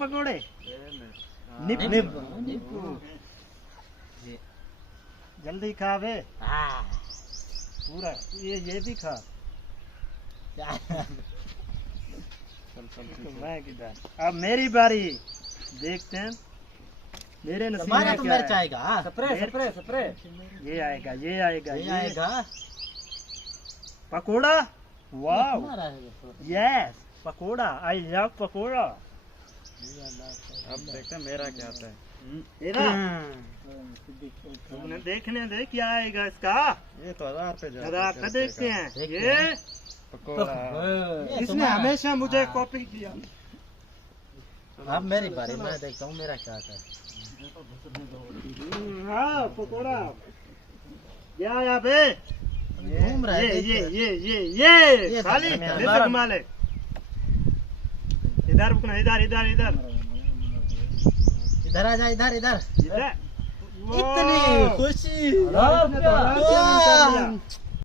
पकोड़े निप निप जल्दी खा बे हाँ पूरा ये भी खा मैं किधर अब मेरी बारी देखते हैं मेरे नसीब तुम्हारा में तो क्या मिर्च है। आएगा स्प्रे स्प्रे स्प्रे ये आएगा ये आएगा ये आएगा पकोड़ा वाह तुम्हारा है देखो। Yes pakora I love pakora अब देखते हैं मेरा क्या आता है तेरा तुमने देखने दे क्या आएगा इसका ये तो 1000 पे जा जरा का देखते हैं देखते ये हैं। पकोड़ा ये इसने तुम्हारा। हमेशा मुझे हाँ। कॉपी किया अब मेरी बारी मैं देखता हूँ मेरा क्या आता है हाँ पकोड़ा क्या आया बे घूम रहा है ये देखिए। ये ये खाली तो ले से घुमा ले इधर रुकना इधर इधर इधर इधर आ जा इधर इधर इधर इतनी खुशी इसने तो आराम से वाह। निकाल लिया।